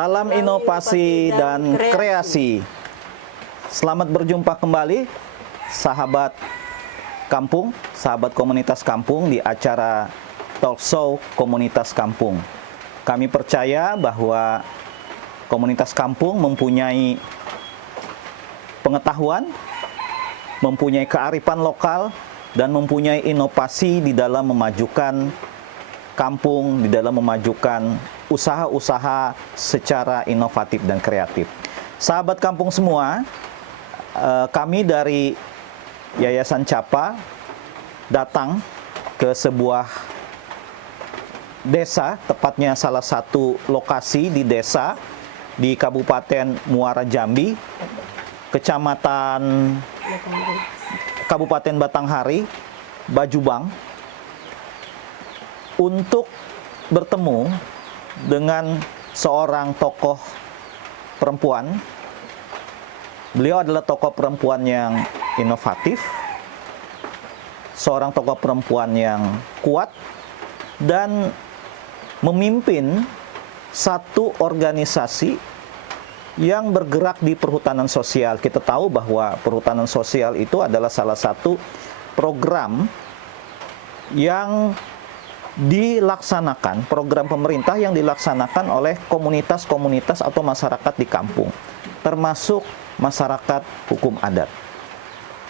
Salam inovasi dan kreasi. Selamat berjumpa kembali, sahabat kampung, sahabat komunitas kampung di acara talk show Komunitas Kampung. Kami percaya bahwa komunitas kampung mempunyai pengetahuan, mempunyai kearifan lokal, dan mempunyai inovasi di dalam memajukan kampung, di dalam memajukan usaha-usaha secara inovatif dan kreatif. Sahabat kampung semua, kami dari Yayasan Capa datang ke sebuah desa, tepatnya salah satu lokasi di desa di Kabupaten Muara Jambi, Kecamatan Kabupaten Batanghari, Bajubang, untuk bertemu dengan seorang tokoh perempuan. Beliau adalah tokoh perempuan yang inovatif, seorang tokoh perempuan yang kuat, dan memimpin satu organisasi yang bergerak di perhutanan sosial. Kita tahu bahwa perhutanan sosial itu adalah salah satu program yang dilaksanakan, program pemerintah yang dilaksanakan oleh komunitas-komunitas atau masyarakat di kampung, termasuk masyarakat hukum adat.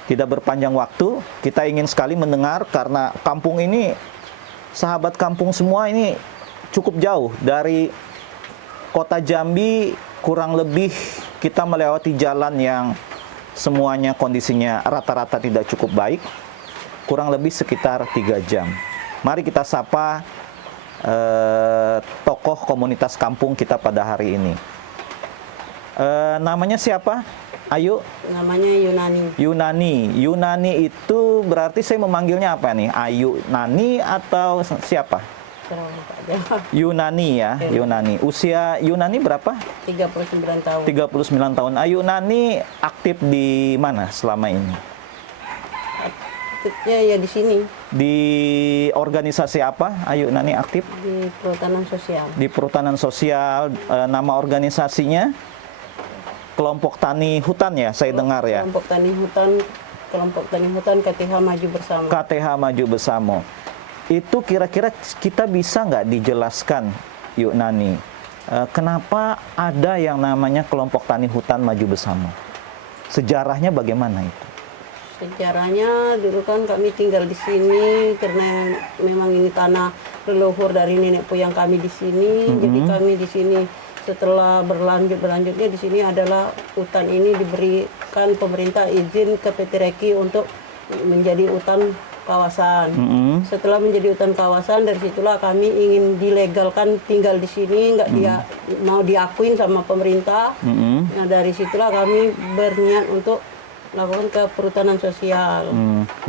Tidak berpanjang waktu, kita ingin sekali mendengar, karena kampung ini, sahabat kampung semua, ini cukup jauh dari kota Jambi. Kurang lebih kita melewati jalan yang semuanya kondisinya rata-rata tidak cukup baik, kurang lebih sekitar 3 jam. Mari kita sapa tokoh komunitas kampung kita pada hari ini. Namanya siapa? Ayu? Namanya Yunani. Yunani itu berarti saya memanggilnya apa nih? Ayu Nani atau siapa? Yunani ya, Yunani. Usia Yunani berapa? 39 tahun. 39 tahun. Ayu Nani aktif di mana selama ini? Aktifnya ya di sini. Di organisasi apa Ayu Nani aktif? Di perhutanan sosial. Di perhutanan sosial. Nama organisasinya Kelompok Tani Hutan ya, saya dengar ya. Kelompok Tani Hutan KTH Maju Bersama. KTH Maju Bersama. Itu kira-kira kita bisa nggak dijelaskan, Yuk Nani, kenapa ada yang namanya Kelompok Tani Hutan Maju Bersama? Sejarahnya bagaimana itu? Sejarahnya dulu kan kami tinggal di sini karena memang ini tanah leluhur dari nenek moyang kami di sini. Jadi kami di sini setelah berlanjutnya di sini adalah hutan ini diberikan pemerintah izin ke PT Reki untuk menjadi hutan kawasan. Setelah menjadi hutan kawasan, dari situlah kami ingin dilegalkan tinggal di sini, nggak mau diakuin sama pemerintah. Nah, dari situlah kami berniat untuk melakukan ke perhutanan sosial.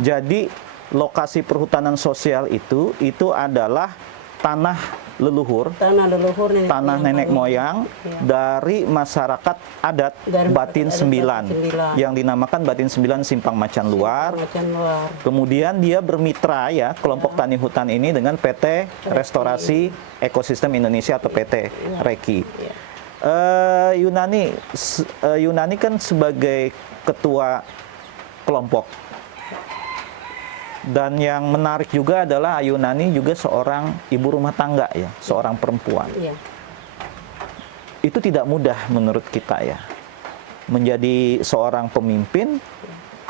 Jadi lokasi perhutanan sosial itu adalah tanah leluhur, tanah nenek moyang dari masyarakat adat Batin 9 yang dinamakan Batin 9 Simpang Macan Luar. Kemudian dia bermitra ya, Kelompok Tani Hutan ini dengan PT Restorasi Ekosistem Indonesia atau PT Reki. Yunani kan sebagai ketua kelompok. Dan yang menarik juga adalah Yunani juga seorang ibu rumah tangga ya, seorang perempuan. Iya. Itu tidak mudah menurut kita ya, menjadi seorang pemimpin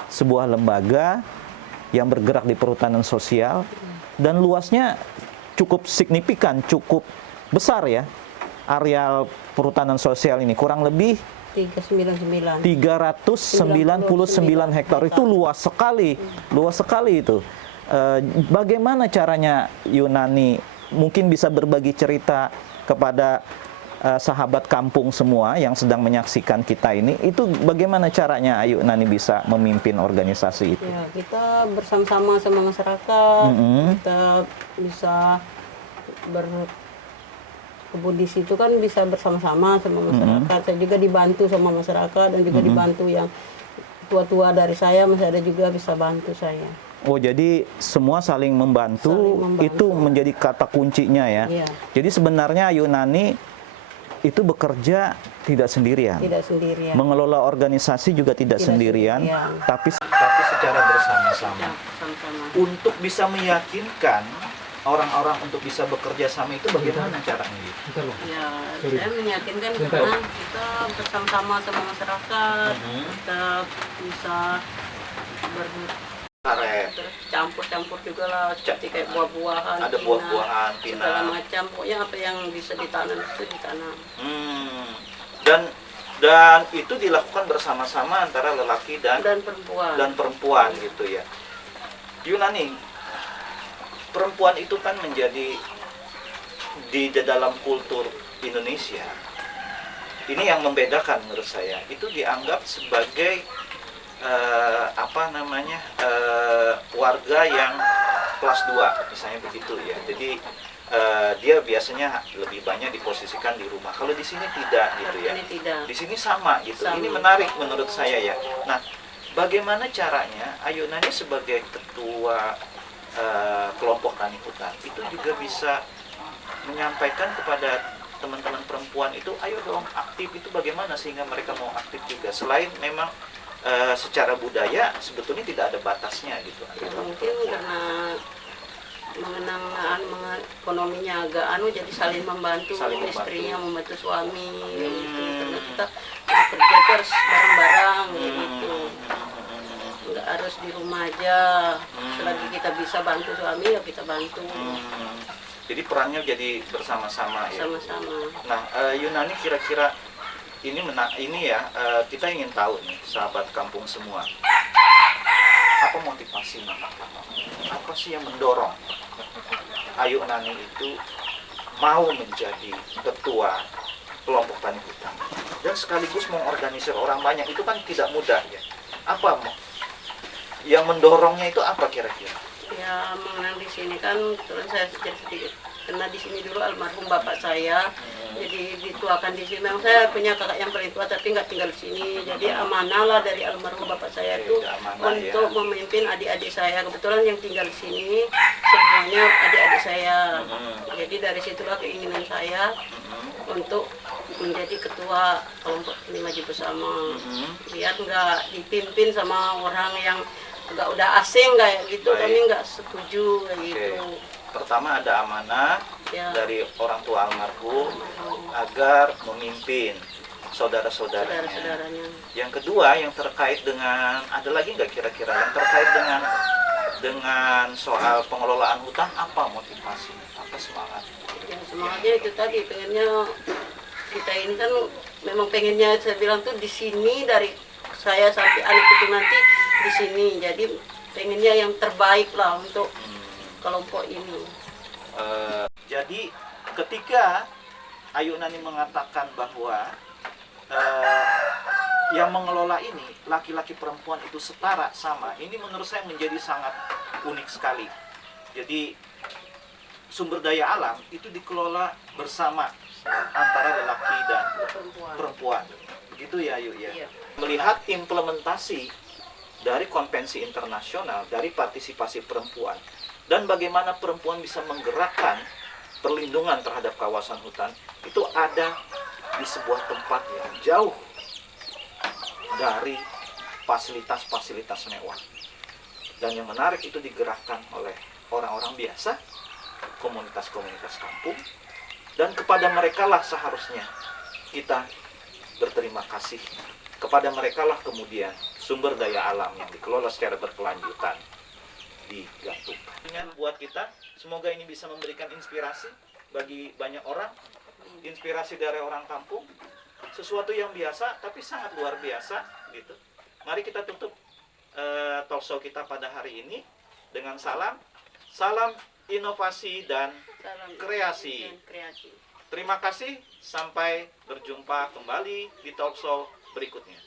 sebuah lembaga yang bergerak di perhutanan sosial, dan luasnya cukup signifikan, cukup besar ya, areal perhutanan sosial ini kurang lebih 399 hektar. Itu luas sekali itu. Bagaimana caranya Yunani mungkin bisa berbagi cerita kepada sahabat kampung semua yang sedang menyaksikan kita ini, itu bagaimana caranya Ayu Nani bisa memimpin organisasi itu? Ya, kita bersama-sama sama masyarakat, kita bisa kebun di situ kan bisa bersama-sama sama masyarakat. Saya juga dibantu sama masyarakat dan juga dibantu yang tua-tua dari saya, masih ada juga bisa bantu saya. Oh, jadi semua saling membantu, itu menjadi kata kuncinya ya. Iya. Jadi sebenarnya Yunani itu bekerja tidak sendirian. Tidak sendirian. Mengelola organisasi juga tidak sendirian, sendirian. tapi secara bersama-sama. Sama-sama. Untuk bisa meyakinkan orang-orang untuk bisa bekerja sama itu bagaimana caranya? Ya, saya meyakinkan karena kita bersama-sama sama masyarakat, kita bisa terus campur-campur juga lah, seperti kayak buah-buahan, Ada buah-buahan, segala pinang. macam. Pokoknya apa yang bisa ditanam itu ditanam. Dan itu dilakukan bersama-sama antara lelaki dan Perempuan. gitu ya. Yunani, perempuan itu kan menjadi di dalam kultur Indonesia. Ini yang membedakan menurut saya. Itu dianggap sebagai warga yang kelas 2 misalnya begitu ya. Jadi dia biasanya lebih banyak diposisikan di rumah. Kalau di sini tidak gitu ya. Ini tidak. Di sini sama gitu. Sama. Ini menarik menurut saya ya. Nah, bagaimana caranya Ayunani sebagai ketua kelompok tani hutan itu juga bisa menyampaikan kepada teman-teman perempuan itu, ayo dong aktif, itu bagaimana sehingga mereka mau aktif juga, selain memang secara budaya sebetulnya tidak ada batasnya gitu. Ya, mungkin karena mengenang ekonominya agak jadi saling membantu, istrinya membantu suami gitu. Karena kita kerja terus bareng-bareng gitu, nggak harus di rumah aja. Selagi kita bisa bantu suami ya kita bantu. Jadi perannya jadi bersama-sama ya. Sama-sama. Nah, Yunani kira-kira ini kita ingin tahu nih, sahabat kampung semua, apa motivasinya? Apa sih yang mendorong Ayunani itu mau menjadi ketua kelompok tani hutan dan sekaligus mengorganisir orang banyak? Itu kan tidak mudah ya. Apa yang mendorongnya itu apa kira-kira? Ya, mengenang di sini kan kebetulan saya sedikit karena di sini dulu almarhum bapak saya, jadi dituakan di sini. Memang saya punya kakak yang paling tua tapi nggak tinggal di sini, jadi amanah lah dari almarhum bapak saya itu untuk memimpin adik-adik saya. Kebetulan yang tinggal di sini semuanya adik-adik saya, jadi dari situlah keinginan saya untuk menjadi ketua kelompok Tani Maju Bersama, biar nggak dipimpin sama orang yang udah asing kayak gitu. Kami nggak setuju kayak gitu. Pertama ada amanah dari orang tua almarhum agar memimpin saudara-saudaranya. Yang kedua yang terkait dengan, ada lagi nggak kira-kira yang terkait dengan soal pengelolaan hutan, apa motivasinya, apa semangat? Ya, semangatnya itu tadi, pengennya kita ini kan memang pengennya, saya bilang tuh di sini dari saya sampai anak itu nanti di sini, jadi pengennya yang terbaik lah untuk kelompok ini. Jadi ketika Ayunani mengatakan bahwa yang mengelola ini laki-laki perempuan itu setara sama, ini menurut saya menjadi sangat unik sekali. Jadi sumber daya alam itu dikelola bersama antara lelaki dan perempuan. Begitu ya Ayu ya. Iya. Melihat implementasi dari konvensi internasional, dari partisipasi perempuan, dan bagaimana perempuan bisa menggerakkan perlindungan terhadap kawasan hutan, itu ada di sebuah tempat yang jauh dari fasilitas-fasilitas mewah. Dan yang menarik itu digerakkan oleh orang-orang biasa, komunitas-komunitas kampung, dan kepada mereka lah seharusnya kita berterima kasih. Kepada mereka lah kemudian sumber daya alam yang dikelola secara berkelanjutan digantungkan. Buat kita, semoga ini bisa memberikan inspirasi bagi banyak orang, inspirasi dari orang kampung, sesuatu yang biasa tapi sangat luar biasa gitu. Mari kita tutup talk show kita pada hari ini dengan salam inovasi dan kreasi. Terima kasih, sampai berjumpa kembali di talk show berikutnya.